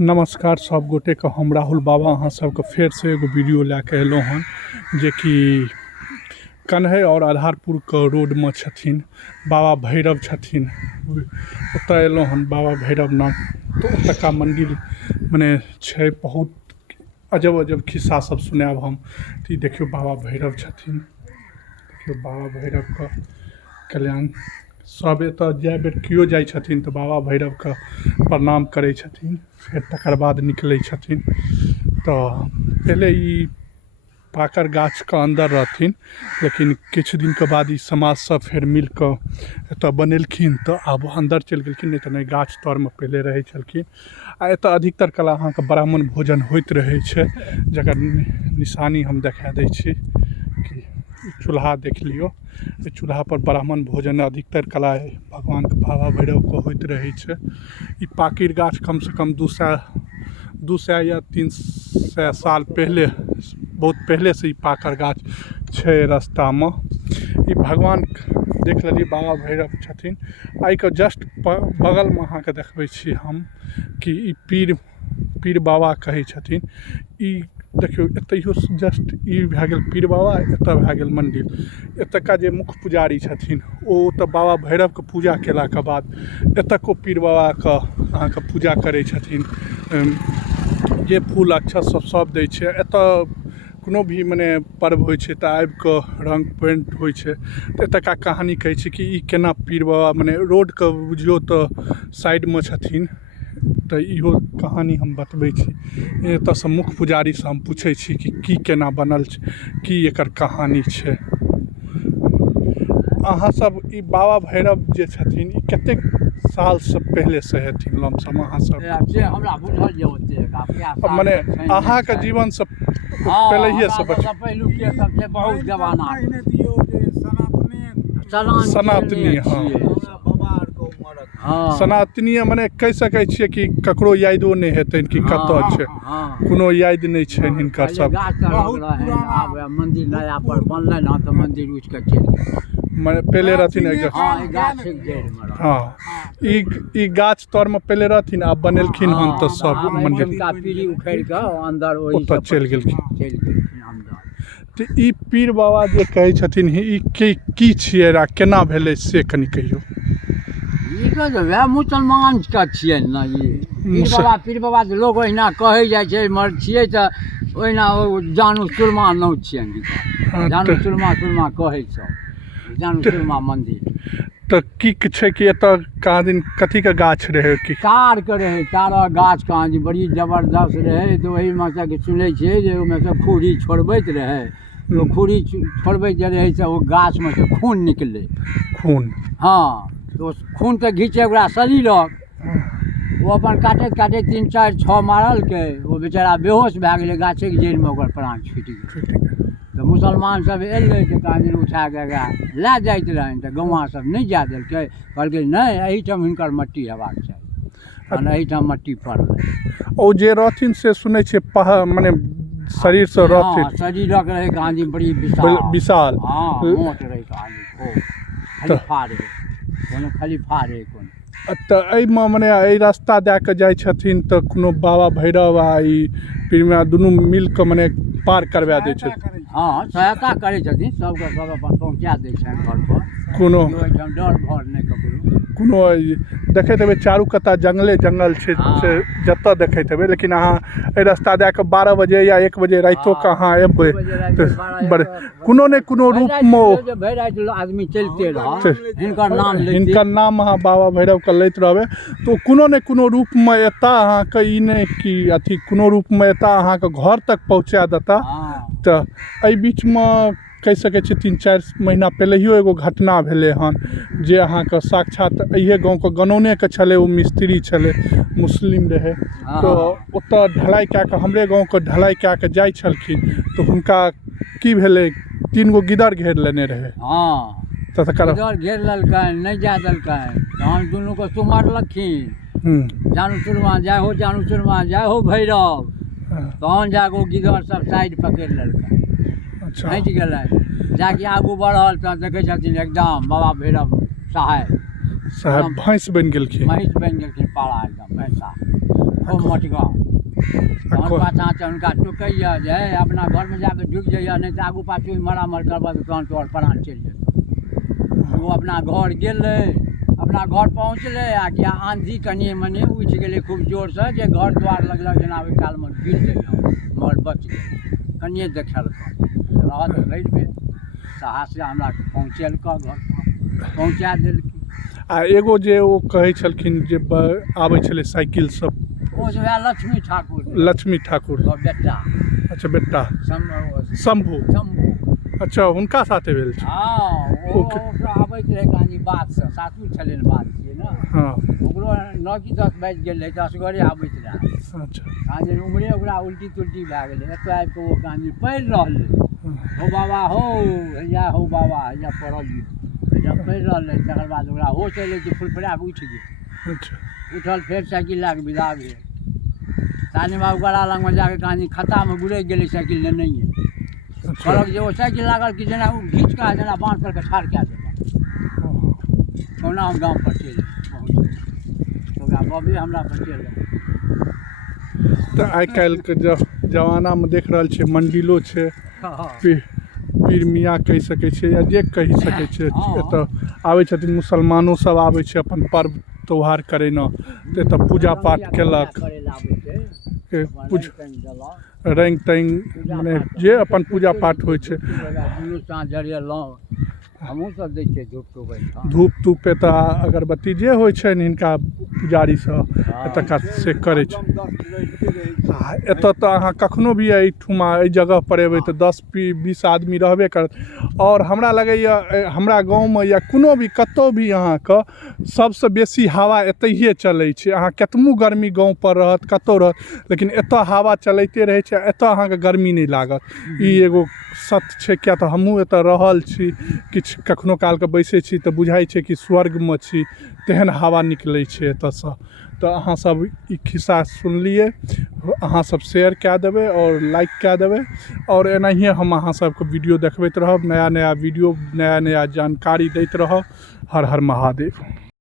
नमस्कार सब गोटे के हम राहुल बाबा अहाँ सबके फेर से एगो वीडियो लेके अयलहुँ हन जे कि कन्है और आधारपुर के रोड में छथिन बाबा भैरव छथिन। ओतऽ अयलहुँ हन बाबा भैरव नाम। तो ओतका मंदिर मने छै बहुत अजब अजब खिस्सा सब सुनाएब हम। तो देखियो बाबा भैरव छथिन, देखियो बाबा भैरव का कल्याण सब एतऽ जाए बेर किओ जाइ छथिन तो बाबा भैरव का प्रणाम करै छथिन, फिर तकर बाद निकलै छथिन। तो पहले ई पाकर गाछ के अंदर रहथिन, लेकिन किछु दिन के बाद ई समाज सब फिर मिल कऽ एतऽ बनेलखिन तो आब अंदर चलि गेलखिन। नहीं तो नहीं गाछ तर में पहले रहै छलखिन। आ एतऽ अधिकतर कला अहाँ के ब्राह्मण भोजन होइत रहै छै, जकर निशानी हम देखा दै छी कि चूल्हा देख लियो। चूल्हा पर ब्राह्मण भोजन अधिकतर कला भगवान के बाबा भैरव को होइत रहे छै। ई पाकिर गाछ कम से कम 200 या 300 साल पहले, बहुत पहले से ई पाकर गाछ छै रास्ता में। ई भगवान देख लेलिए बाबा भैरव छथिन। आई के जस्ट बगल में अहाँ के देखबै छी हम कि ई पीर बाबा कहै छथिन। ई देखियो एतहियो जस्ट ई भए गेल पीर बाबा, एतऽ भए गेल मंदिर। एतका जे मुख्य पुजारी छथिन ओ तऽ बाबा भैरव के पूजा केला के बाद एतको पीर बाबा के अहाँ के पूजा करै छथिन। जे फूल अक्षत सब दै छै। एतऽ कोनो भी मने पर्व होइ छै तऽ आबि कऽ रंग पेंट होइ छै। तऽ एतका कहानी कहै छै कि ई केना पीर बाबा मने रोड के बुझियो तऽ साइड में छथिन। तो इहो कहानी हम बतबै छी। एतऽ से मुख्य पुजारी से हम पूछै छी कि की केना बनल छै, की एकर कहानी छै। अहाँ सब ई बाबा भैरव जे छथिन ई कतेक साल से पहले से हेथिन लमसम अहाँ सब? हमरा बुझल जे ओते मने अहाँ के जीवन से पहले से पहिलुक के सब बहुत जमाना सनातनी। हाँ सनातनीय मने कह सकै छियै कि ककरो यादो नहीं हेतन कि कतऽ छै, कोनो याद नहीं छै हिनकर सब। मंदिर नया पर बनलै ना तो मंदिर उठ के चलि मने पहले रहथिन एक हाँ ई गाछ तर में पहले रहथिन, अब बनेलखिन हन तो सब मंदिर का पीढ़ी उखड़ के अंदर ओतऽ चलि गेलखिन। अंदर तो ई पीर बाबा जे कहै छथिन ई की छियै रा केना भेलै से कनि कहियो। वह मुसलमान का छियै ना ई पीर बाबा तो लोग ओहिना कहै जाइ छै, मर छियै तऽ ओहिना जानू सुरमा नाम छियनि। जानू सुरमा कहै सब जानू सुरमा मंदिर। तो की छै कि एतऽ कहाँ दिन कथी के गाछ रहे कि तार के रहे, तारक गाछ कहाँ दिन बड़ी जबरदस्त रहे। तो वही में से सुनै छियै जे ओहिमे से खूरी छोड़बैत रहे। तो खूरी छोड़बैत जे रहे से ओ गाछ में से खून निकले। खून हाँ तो खून के घीचे ओकरा सलीलक। वो अपन काटैत 3 4 6 मारल के वो बेचारा बेहोश भए गेलै गाछे के जड़ि में ओकर प्राण छुटि गेल। तो मुसलमान सब एलै तो कहाँ दिन उठा के लए जाइत रहनि। तो गौवा सब नहीं जाए देलकै, कहलकै नहीं एहिठाम हिनकर मट्टी हेबाक चाही, एहिठाम मट्टी पड़लै। ओ जे रहथिन से सुनै छियै मने शरीर से रहथिन, शरीरक रहे कहाँ दिन बड़ी विशाल हाँ मोट रहे कहाँ दिन खलीफा रहे, कोनो खलीफा रहे कोनो। तऽ एहिमे मने एहि रास्ता दए कऽ जाइ छथिन तऽ कोनो बाबा भैरव आ ई पीरमे दुनू मिल कऽ मने पार करवा दै छथिन। हाँ सहायता करै छथिन, सबके सब अपन पहुँचा दै छनि घर पर। कोनो ओहिठाम डर भर नहीं ककरो। कोनो देखैत हेबै चारू कत्ता जंगल छै जतऽ देखैत हेबै। लेकिन अहाँ एहि रास्ता दए कऽ 12 बजे या 1 बजे रातिओ के अहाँ एबै तऽ कोनो ने कोनो रूप में भरि राति आदमी चलते रह हिनकर नाम अहाँ बाबा भैरव के लैत रहबै तो कोनो ने कोनो रूप में एता अहाँ के ई नहीं कि अथी कोनो रूप में एता अहाँ के घर तक पहुँचा देता। तऽ एहि बीच में कह सकै छी 3-4 महीना पहिलेहियो एगो घटना भेलै हन जे अहाँ के साक्षात इहे गाँव के गनौने के छलै। ओ मिस्त्री छलै, मुस्लिम रहे। तो ओतऽ ढलाई कए कऽ हमरे गाँव के ढलाई कए कऽ जाइ छलखिन तो हुनका की भेलै 3 गो गिदड़ घेर लेने रहे। तो गिदड़ घेर लेलकनि, नहीं जाए देलकनि। तहन दुनू को सुमारलखिन, जानू सुरमा जय हो भैरव। तहन जाके गिदड़ सब साइड पकड़ि लेलकनि, हटि गेलनि। जाके आगू बढ़ल तऽ देखै छथिन एकदम बाबा भैरव साहेब भैंस बनि गेलखिन, पाड़ा एकदम भैंसा। खूब मोटका तहन पाछाँ से हुनका टोकैया जे हे अपना घरमे जाके ढुकि जाइए नहि तऽ आगू पाछू मरामर करबह तऽ तहन तोहर प्राण चलि जेतौ। ओ अपना घर गेलै, अपना घर पहुँचलै आ कि आँधी कनिए मनिए उठि गेलै खूब जोरसँ जे घर दुआर लगलक जेना ओहि कालमे गिर जाइए, मगर बचि गेलै। कनिए देखेलकै रहत भरि बेर साहससँ हमरा पहुँचेलकै घरपर, पहुँचा देलकै। आ एगो जे ओ कहै छलखिन जे आबै छलै साइकिल सब, ओ जे वएह लक्ष्मी ठाकुर, लक्ष्मी ठाकुर बेटा अच्छा बेटा शंभू, शंभू। अच्छा हुनका साथे भेल छै। हाँ ओ आबैत रहै कहानी बातसँ, सासुर छलै ने बात छियै ने, हाँ ओकरो 9 कि 10 बाजि गेल रहै तऽ असगरे आबैत रहै। अच्छा कहानी उमरे ओकरा उल्टी तुल्टी भए गेलै, एतऽ आबि कऽ ओ कहानी पढ़ि रहलै, हो बाबा हो हैया हो बाबा हैया पढ़लियै, जब पढ़ि रहलै तकर बाद ओकरा होश अयलै कि फुरफुरा कऽ उठि गेल। अच्छा उठल फेर साइकिल लए कऽ विदा भेल। सानी बाबू गड़ा लगमे जाके कहानी खत्तामे गुरकि गेलै साइकिल लेनैए। कहलक जे ओ साइकिल लागल कि जेना ओ घीच कऽ जेना बाँध पर के ठाढ़ कए देलक। कहुना हम गाँव पर चलि पहुँच तऽ ओकरा बबे हमरा बचेलक। तऽ आइ काल्हिके जमानामे देख रहल छियै मंडिलो छै, पीर मियाँ कहि सकै छियै या जे कहि सकै छियै, एतऽ आबै छथिन मुसलमानो सब आबै छै अपन पर्व त्यौहार करै लए, तऽ एतऽ पूजा पाठ केलक, रंग तंग मने जे अपन पूजा पाठ होइ छै। हमहूँ सब दै छियै धूप तूप, धूप तूप एतऽ अगरबत्ती जे होइ छै हिनका पुजारी सब एतुका से करै छै। आ एतऽ तऽ अहाँ कखनो भी एहिठुमा एहि जगह पर एबै तऽ 10-20 आदमी रहबे करत। और हमरा लगैए हमरा गाँवमे या कोनो भी कतौ भी अहाँके सबसँ बेसी हवा एतहिए चलै छै। अहाँ केतनो गर्मी गाँव पर रहत कतौ रहत लेकिन एतऽ हवा चलैते रहै छै, एतऽ अहाँके गर्मी नहि लागत। ई एगो सत्य छै, किया तऽ हमहूँ एतऽ रहल छी, किछु कखनो कालके बैसै छी तऽ बुझाइ छै कि स्वर्गमे छी, तेहन हवा निकलै छै एतऽसँ। तऽ अहाँ सब ई खिस्सा सुनलिए, अहाँ सब शेयर कए देबै और लाइक कए देबै, और एनाहिए हम अहाँ सबके वीडियो देखबैत रहब, नया नया वीडियो नया नया जानकारी दैत रहब। हर हर महादेव।